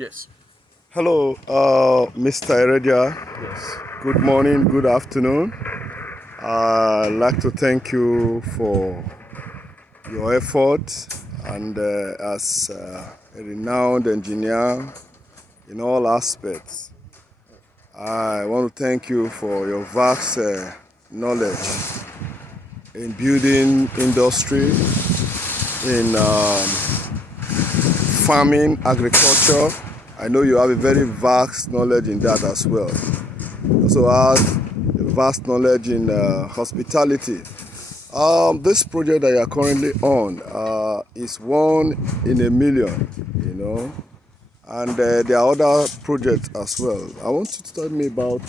Yes. Hello, Mr. Heredia. Yes. Good morning, good afternoon. I'd like to thank you for your effort and as a renowned engineer in all aspects. I want to thank you for your vast knowledge in building industry, in farming, agriculture. I know you have a very vast knowledge in that as well. You also have a vast knowledge in hospitality. This project that you are currently on is one in a million, you know, and there are other projects as well. I want you to tell me about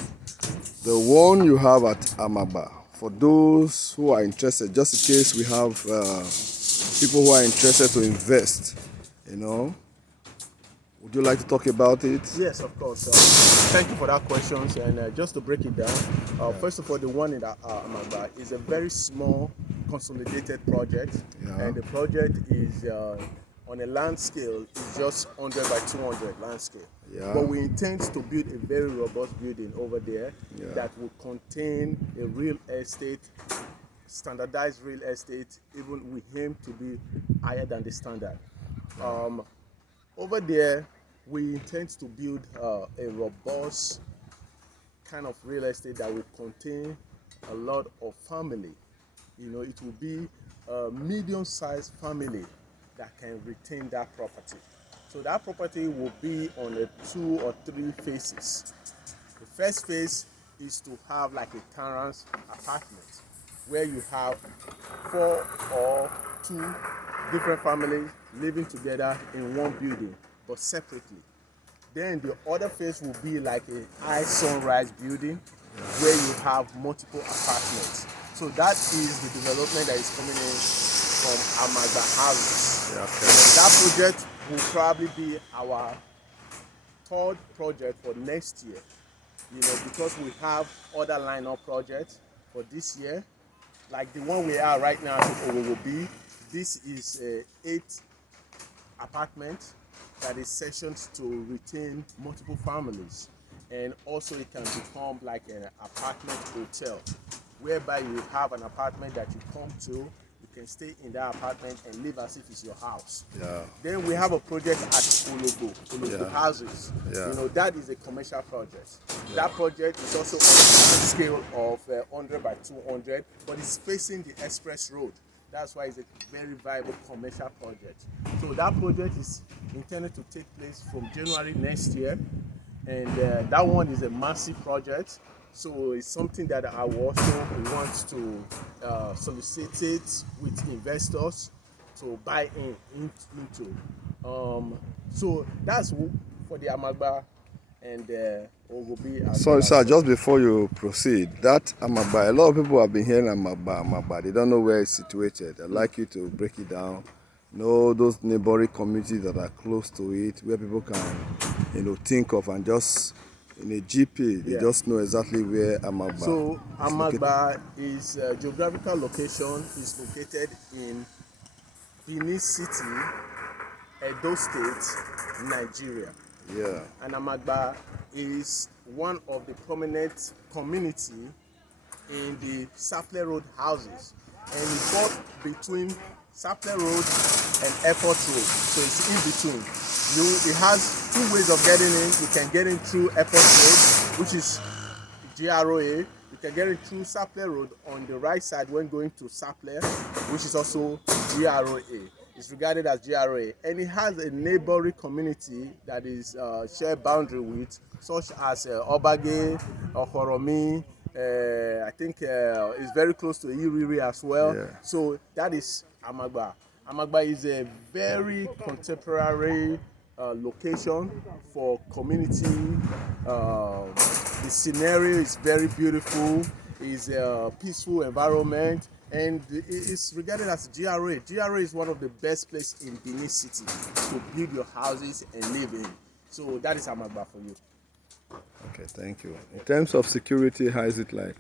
the one you have at Amaba. For those who are interested, just in case we have people who are interested to invest, you know, would you like to talk about it? Yes, of course. Thank you for that question. And just to break it down, first of all, the one in Amagba is a very small, consolidated project, Yeah, and the project is on a land scale is just 100 by 200 land scale. But yeah, we intend to build a very robust building over there yeah. that will contain a real estate, standardized real estate. Even we aim to be higher than the standard. Um, Over there, we intend to build a robust kind of real estate that will contain a lot of family. It will be a medium-sized family that can retain that property. So that property will be on a 2 or 3 phases. The first phase is to have like a terrace apartment where you have 4 or 2 different families living together in one building but separately. Then the other phase will be like a high sunrise building where you have multiple apartments. So that is the development that is coming in from Amagba Houses. Yeah, And okay. that project will probably be our third project for next year. Because we have other lineup projects for this year, like the one we are right now at Owowobi. This is a 8 apartment that is sectioned to retain multiple families, and also it can become like an apartment hotel whereby you have an apartment that you come to, you can stay in that apartment and live as if it's your house. Yeah, Then we have a project at Ologo yeah, Houses. yeah, That is a commercial project. yeah. That project is also on a scale of 100 by 200, but it's facing the express road. That's why it's a very viable commercial project. So that project is intended to take place from January next year, and that one is a massive project. So it's something that I will also want to solicit it with investors to buy into. So that's for the Amagba and Ogobi as Sorry, well as sir, just before you proceed, that Amaba, a lot of people have been hearing Amaba. They don't know where it's situated. I'd like you to break it down. Know those neighboring communities that are close to it, where people can, think of and just in a GP, they yeah. just know exactly where Amaba So is located. Amagba is geographical location is located in Benin City, Edo State, Nigeria. Yeah, And Amagba is one of the prominent community in the Saple Road houses, and it falls between Saple Road and Airport Road, so it's in between. It has 2 ways of getting in. You can get in through Airport Road, which is GROA. You can get in through Saple Road on the right side when going to Saple, which is also GROA. It's regarded as GRA, and it has a neighboring community that is shared boundary with, such as Obage, Okoromi. I think it's very close to Iriri as well. yeah. So that is Amagba. Amagba is a very contemporary location for community. The scenery is very beautiful. It's a peaceful environment, and it's regarded as GRA. GRA is one of the best places in Benin City to build your houses and live in. So that is Amagba for you. Okay, thank you. In terms of security, how is it like?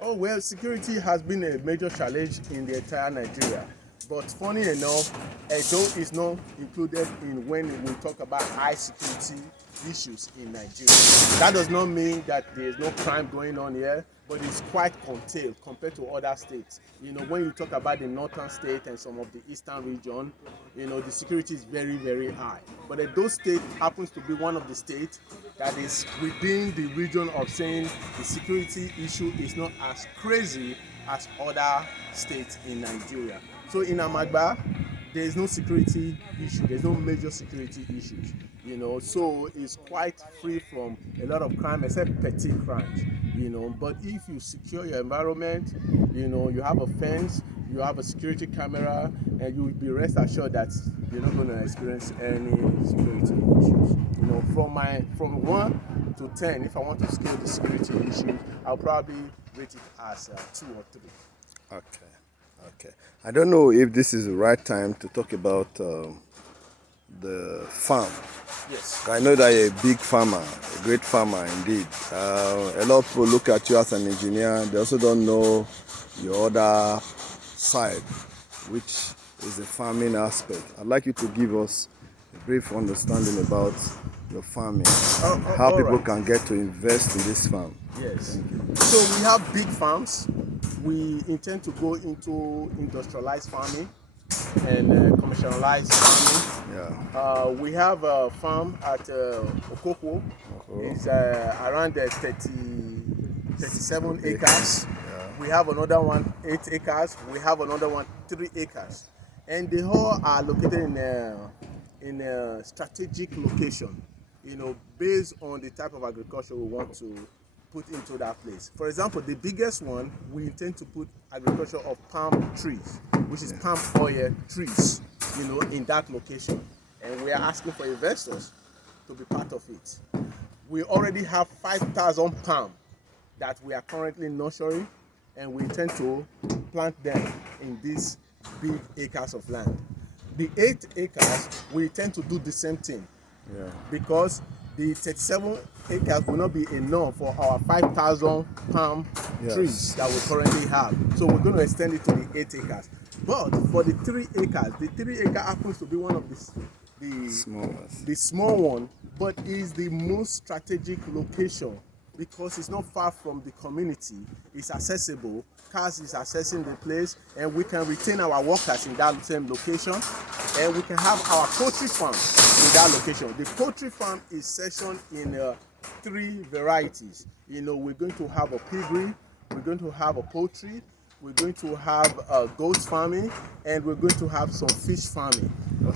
Oh well, security has been a major challenge in the entire Nigeria. But funny enough, Edo is not included in when we talk about high security issues in Nigeria. That does not mean that there is no crime going on here, but it's quite contained compared to other states. When you talk about the northern state and some of the eastern region, the security is very, very high. But Edo State happens to be one of the states that is within the region of saying the security issue is not as crazy as other states in Nigeria. So in Amagba, there is no security issue. There's no major security issues. So it's quite free from a lot of crime, except petty crimes. But if you secure your environment, you have a fence, you have a security camera, and you will be rest assured that you're not going to experience any security issues. From 1 to 10, if I want to scale the security issue, I'll probably rate it as 2 or 3. Okay. I don't know if this is the right time to talk about the farm. Yes. I know that you're a big farmer, a great farmer indeed. A lot of people look at you as an engineer. They also don't know your other side, which is the farming aspect. I'd like you to give us a brief understanding about your farming, how people right. can get to invest in this farm. Yes. So we have big farms. We intend to go into industrialized farming and commercialized farming. Yeah. We have a farm at Okoko. It's around 37 acres. We have another one 8 acres. We have another one 3 acres, and they all are located in a strategic location. Based on the type of agriculture we want to put into that place. For example, the biggest one, we intend to put agriculture of palm trees, which is palm oil trees, in that location. And we are asking for investors to be part of it. We already have 5,000 palm that we are currently nurturing, and we intend to plant them in these big acres of land. The 8 acres, we intend to do the same thing. Yeah. Because the 37 acres will not be enough for our 5,000 palm trees that we currently have. So we're going to extend it to the 8 acres. But for the 3 acres, the 3 acre happens to be one of the small one, but is the most strategic location because it's not far from the community. It's accessible. Cars is accessing the place, and we can retain our workers in that same location, and we can have our poultry farm in that location. The poultry farm is sectioned in 3 varieties. We're going to have a piggery, we're going to have a poultry, we're going to have goat farming, and we're going to have some fish farming,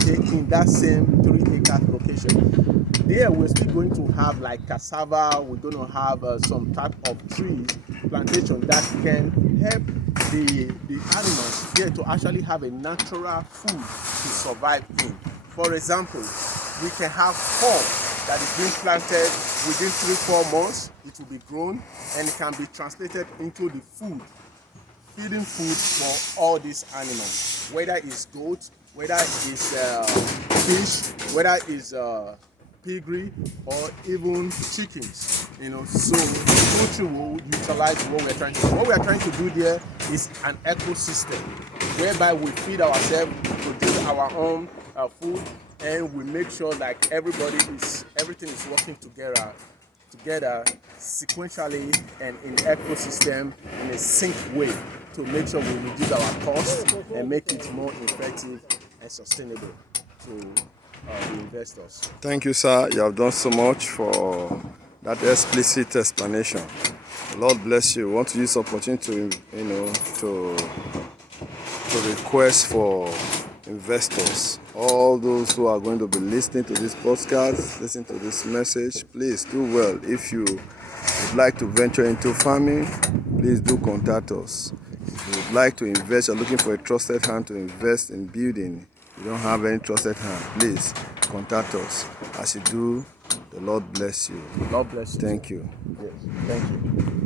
in that same 3 acre location. There we're still going to have like cassava, we're going to have some type of trees, plantation that can help the animals there to actually have a natural food to survive in. For example, we can have corn that is being planted within 3-4 months. It will be grown and it can be translated into the feeding food for all these animals, whether it's goat, whether it's fish, whether it's piggery, or even chickens. So poultry will utilize what we're trying to do. What we're trying to do there is an ecosystem whereby we feed ourselves, produce our own food, and we make sure like everything is working together sequentially and in ecosystem in a sync way to make sure we reduce our costs and make it more effective and sustainable to the investors. Thank you, sir. You have done so much for that explicit explanation. The Lord bless you. We want to use this opportunity to request for investors. All those who are going to be listening to this podcast, listen to this message, please do well. If you would like to venture into farming, please do contact us. If you would like to invest, you're looking for a trusted hand to invest in building, you don't have any trusted hand, please contact us. As you do, the Lord bless you. God bless you. Thank you. Yes, thank you.